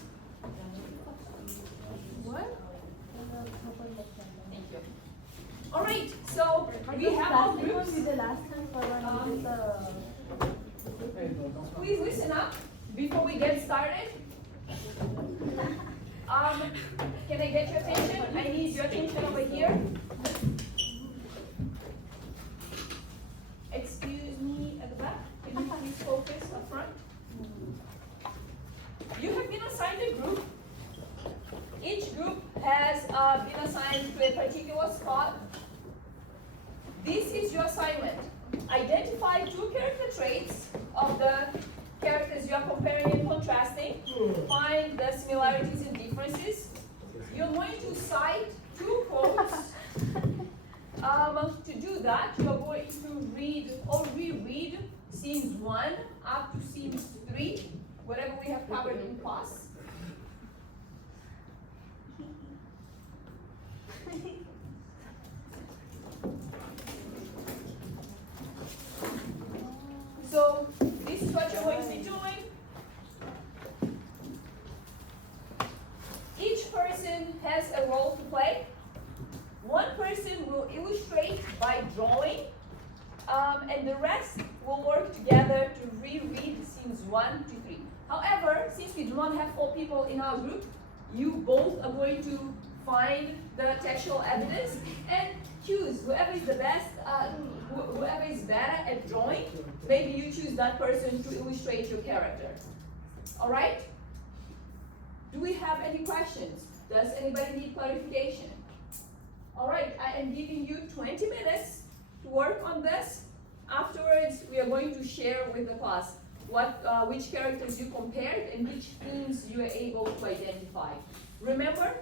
What? focus up front. You have been assigned a group. Each group has been assigned to a particular spot. This is your assignment. Identify 2 character traits of the characters you are comparing and contrasting. Find the similarities and differences. You're going to cite 2 quotes. To do that, you are going to read or reread scenes 1 up to scenes 3, whatever we have covered in class. So this is what you're going to be doing. Each person has a role to play. One person will illustrate by drawing, and the rest will work together to reread scenes 1 to 3. However, since we do not have 4 people in our group, you both are going to find the textual evidence and choose whoever is the best, whoever is better at drawing. Maybe you choose that person to illustrate your character. All right? Do we have any questions? Does anybody need clarification? All right, I am giving you 20 minutes to work on this. Afterwards, we are going to share with the class which characters you compared and which themes you are able to identify. Remember,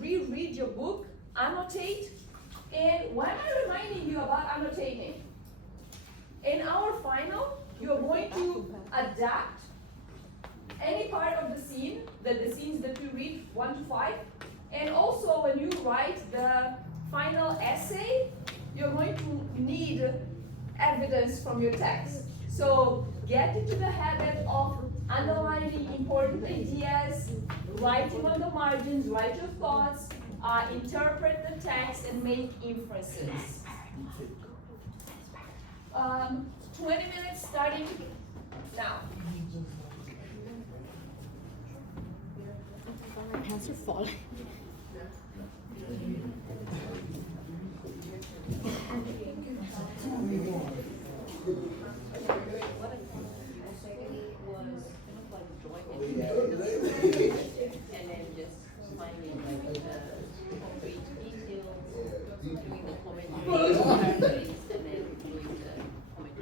reread your book, annotate, and why am I reminding you about annotating? In our final, you are going to adapt any part of the scene, the scenes that you read 1 to 5, and also when you write the final essay, you're going to need evidence from your text. So get into the habit of underlining important ideas, writing on the margins, write your thoughts, interpret the text, and make inferences. 20 minutes starting now. My pants are falling. And then just finding like the concrete details, doing the commentary, and then doing the commentary.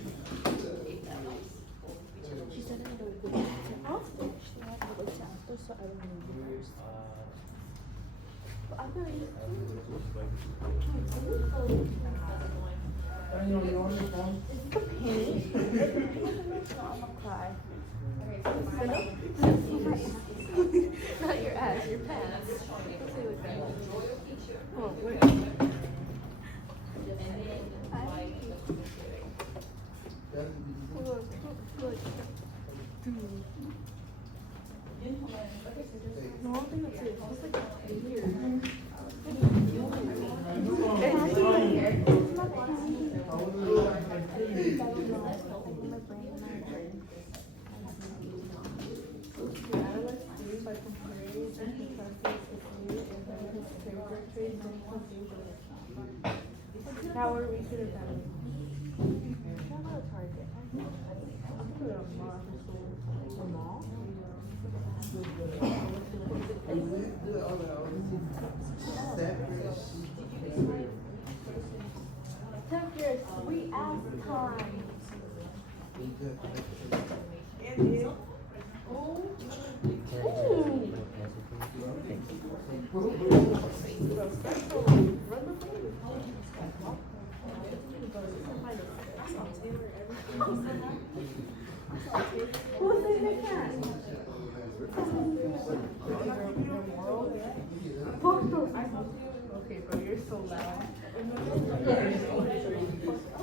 If that makes sense. She said I had a good after. She had a good after, so I don't know first. But I'm not I know you're on the phone. It's the pain. I'm gonna cry. Not your ass, your pants. Oh, wait. No, I don't think that's it. It's like weird. Now what are we gonna do? I'm not a target. I'm put it on mall. Temperate, we ask time. Who's in the cat? Okay, bro, you're so loud.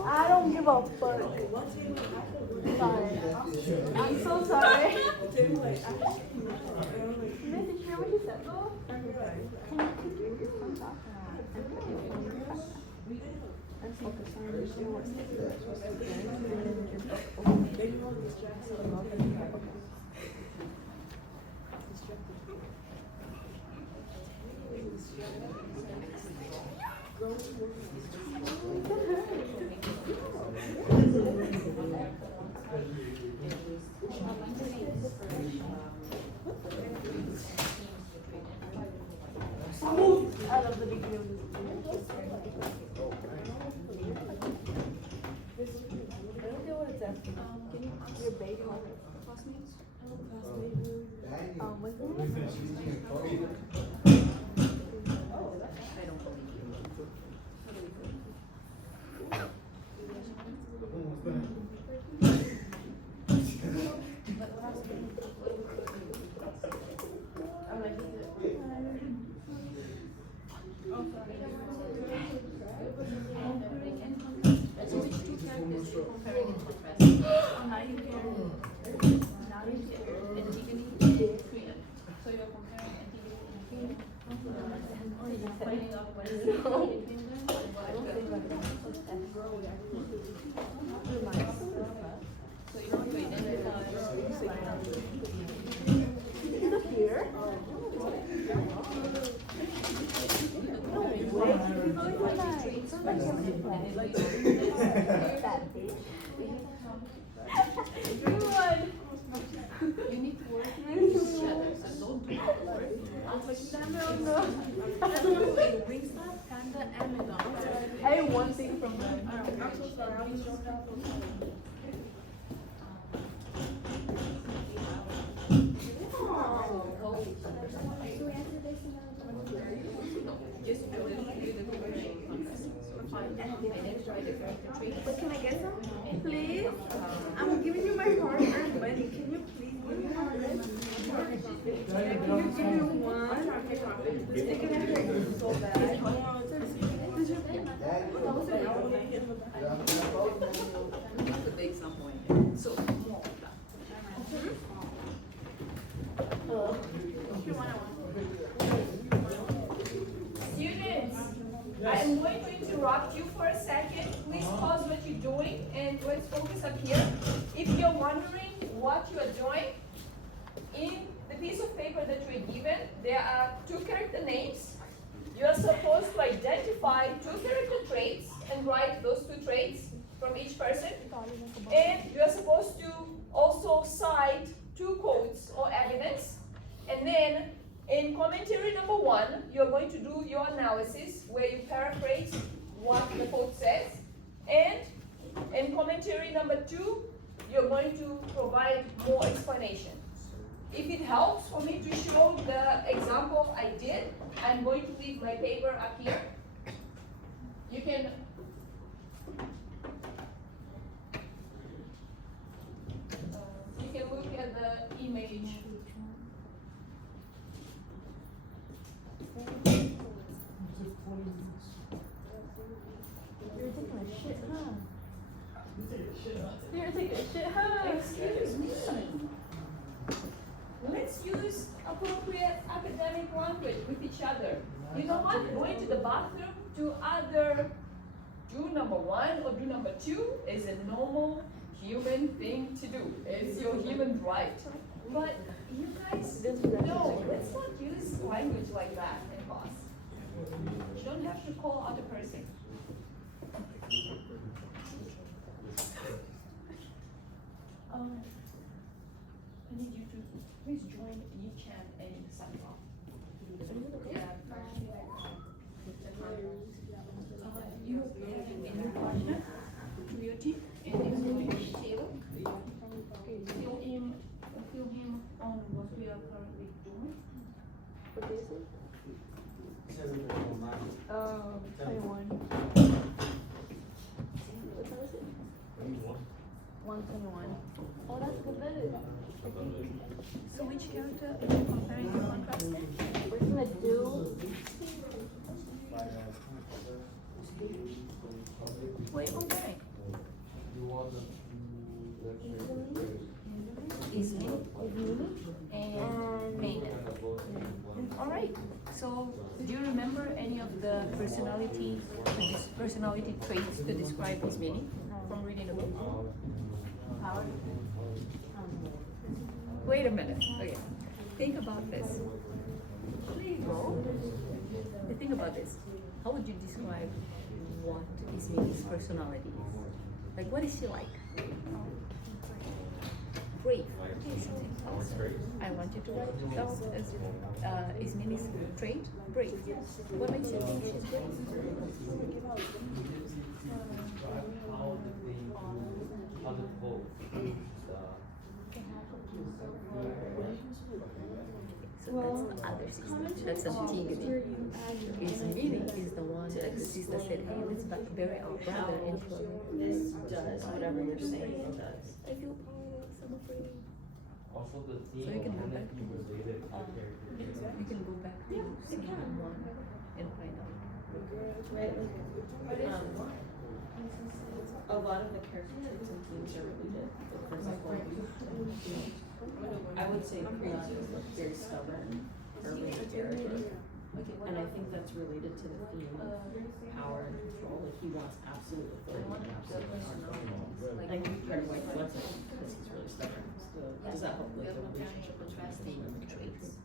I don't give a fuck. Sorry. I'm so sorry. Did you hear what he said though? Can you keep your earphones off? I'm focused on Can you ask your classmates? What's We that? finished using a card. I don't believe you. So which two characters you're comparing and contrasting? Antigone and Creon. So you're comparing Antigone and Creon. Finding out what is the difference between them and what are so you want to identify Here? you need to work with each other, so don't do all the work. It brings up Panda and Megan. I have one thing from them. Just do the comparing and contrasting. So identify the character traits. But can I get some? Please? I'm giving you my hard-earned money. Can you please give me one? Can you give me one? They're gonna hurt you so bad. Did you? The big somewhere here. So more of that. Students, I am going to interrupt you for a second. Please pause what you're doing and let's focus up here. If you're wondering what you are doing, in the piece of paper that you are given, there are two character names. You are supposed to identify two character traits and write those two traits from each person. And you are supposed to also cite two quotes or evidence. And then in commentary number 1, you're going to do your analysis where you paraphrase what the quote says. And in commentary number 2, you're going to provide more explanation. If it helps for me to show the example I did, I'm going to leave my paper up here. You can look at the image. You're taking a shit, huh? You're taking a shit, huh? Excuse me. Let's use appropriate academic language with each other. You know what? Going to the bathroom to either do number 1 or do number 2 is a normal human thing to do. It's your human right. But you guys, no, let's not use language like that in class. You don't have to call out a person. I need you to please join Yi-Chan and Sandra. You have a new partner to your team, and it's going to be Taylor. Fill him on what we are currently doing. What day is it? 21. What time is it? 121. Oh, that's good. So which character are you comparing and contrasting? We're gonna do. What are you comparing? Izmi And Megan. Alright, so do you remember any of the personality traits to describe Ismini from reading the book? Wait a minute, okay. Think about this. Think about this. How would you describe what Ismini's personality is? Like, what is she like? Brave. I want you to write it down as Ismini's trait, brave. What makes you think she's brave? how to fulfill the So that's the other sister. That's a Tigri. His meaning is the one that the sister said, hey, let's bury our brother in Chloe. This does, whatever you're saying, it does. I feel powerless, I'm afraid. also the theme So you can will go back be related to the character. You can go back to season 1 and find out. Right, like, A lot of the character traits and themes are related. For example, I would say Creed is like very stubborn or really arrogant. And I think that's related to the theme of power and control. Like he wants absolute authority and absolute power. I think part of why he wants it because he's really stubborn. So does that help with the relationship between the theme and the traits?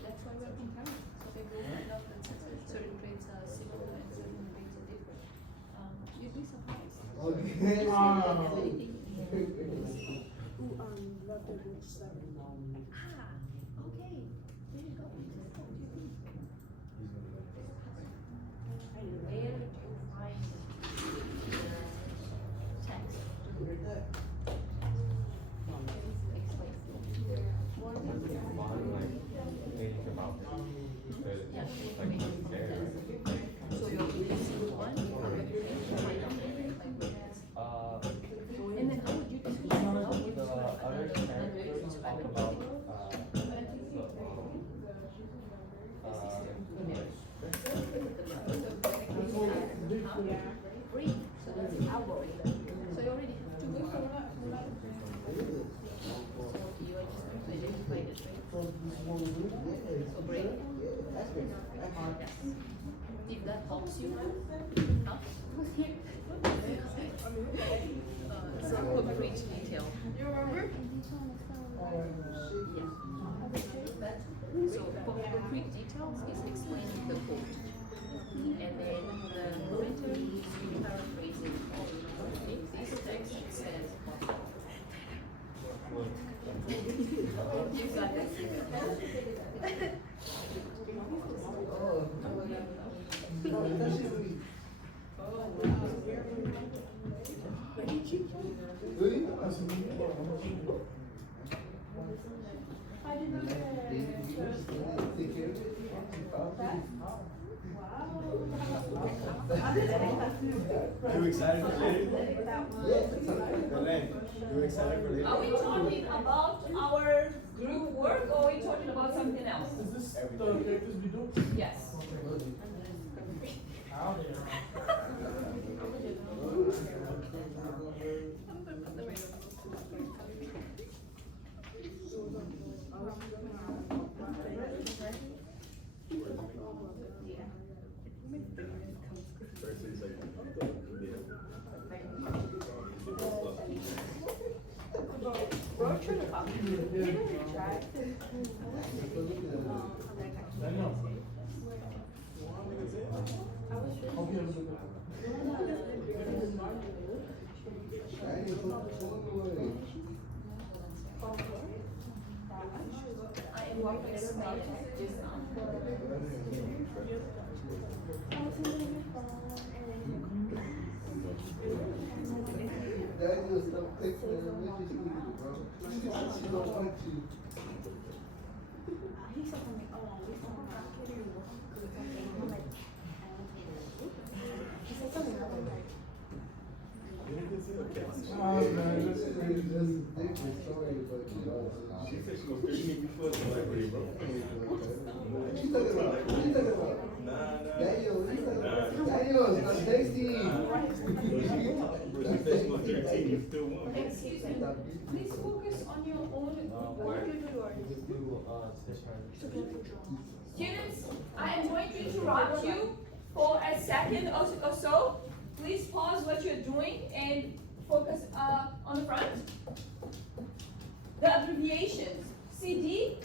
That's why we're comparing. So they will find out that certain traits are similar and certain traits are different. You'd be surprised. Okay. love the Witch 7. Ah, okay. There you go. What do you think? Where did you find the text? Think about it. Because Yeah. like there, So you're using one? And then how would you describe the other characters talk about Free. So that's our. So you already have two. So you are just going to identify the traits. So break. Yes. If that helps you, huh? So concrete detail. You remember? Yeah. So concrete details is explaining the code. And then the commentary is you paraphrasing. This text says, you got it. You excited for later? You excited for later? Are we talking about our group work or are we talking about something else? Is this the characters we do? Yes. I know. Hope you have a good one. I am going to explain it just now. Dad, you stop texting her messages, bro. She don't want you. Oh, man, That's a different story, but you know. She said she was 13 before the library, bro. What you talking about? What you talking about? Nah. Daniel, what you talking about? Daniel, stop texting. She said she was 13, you still want me. Excuse me, please focus on your own group work. Students, I am going to interrupt you for a second or so. Please pause what you're doing and focus on the front. The abbreviations, CD,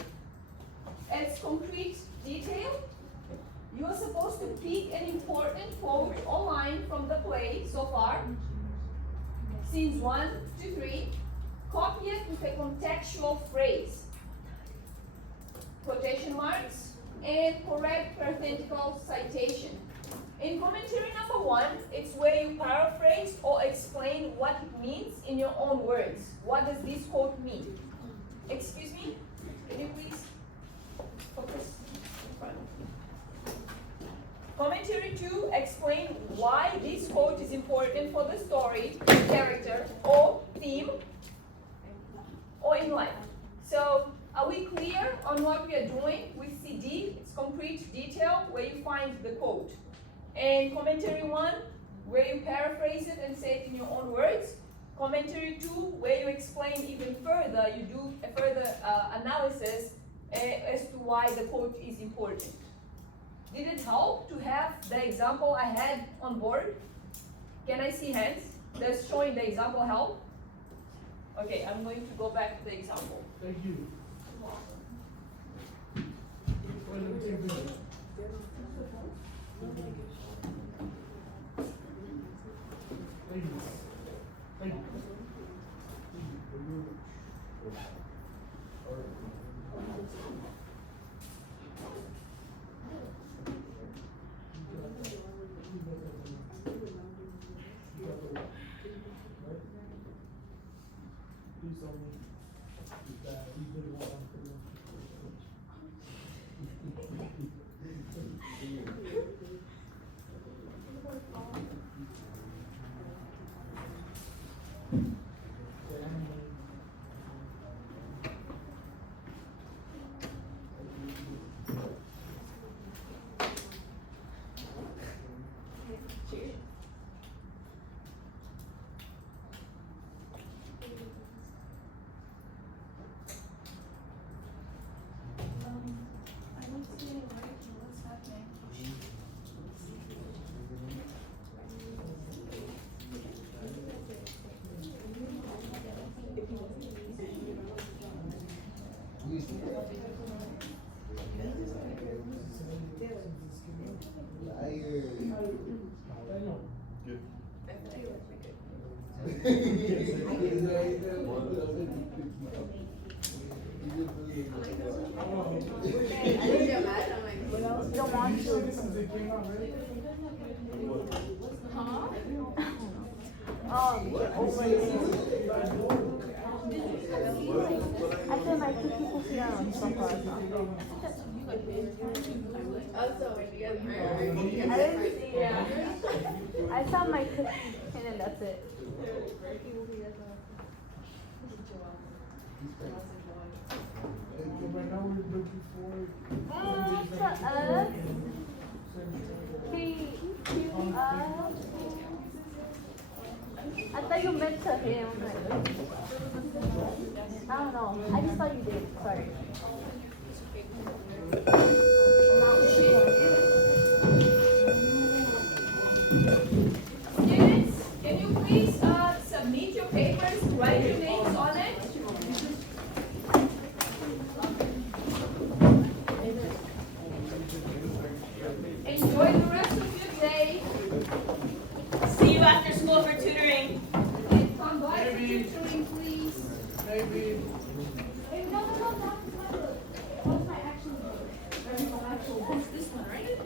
it's concrete detail. You are supposed to pick an important quote or line from the play so far. Scenes 1 to 3. Copy it with a contextual phrase, quotation marks, and correct parenthetical citation. In commentary number 1, it's where you paraphrase or explain what it means in your own words. What does this quote mean? Excuse me? Can you please focus in front? Commentary 2, explain why this quote is important for the story, character, or theme, or in life. So, are we clear on what we are doing with CD? It's complete detail where you find the quote. And commentary 1, where you paraphrase it and say it in your own words. Commentary 2, where you explain even further, you do a further analysis as to why the quote is important. Did it help to have the example I had on board? Can I see hands? Does showing the example help? Okay, I'm going to go back to the example. Thank you. Well, let me take a minute. Thank you. Thank you. Please tell me that you did what I'm doing. I don't see any writing. What's happening? Don't want to. This is it came out, right? I feel like two people here on so far. Also, when you guys I didn't see it. I saw my cookie and then that's it. So right now we're looking for. Shut up. He, I thought you meant to him. I don't know. I just thought you did. Sorry. Students, can you please submit your papers, write your names on it? Enjoy the rest of your day. See you after school for tutoring. And come by for tutoring, please. Maybe. Hey, no, that's my actual book. It's this one, right?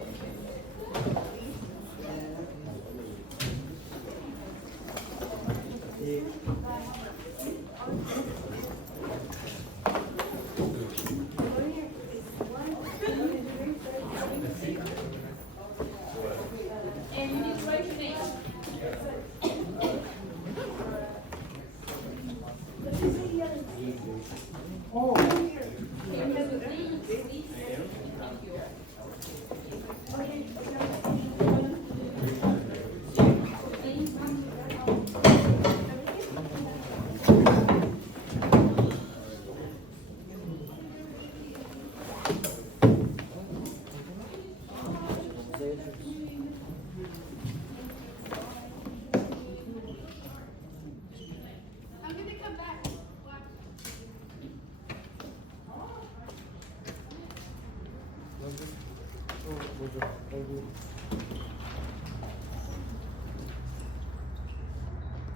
And you need to write your name. Oh. Can you have your name, please? Thank you. I'm gonna come back. Thank you.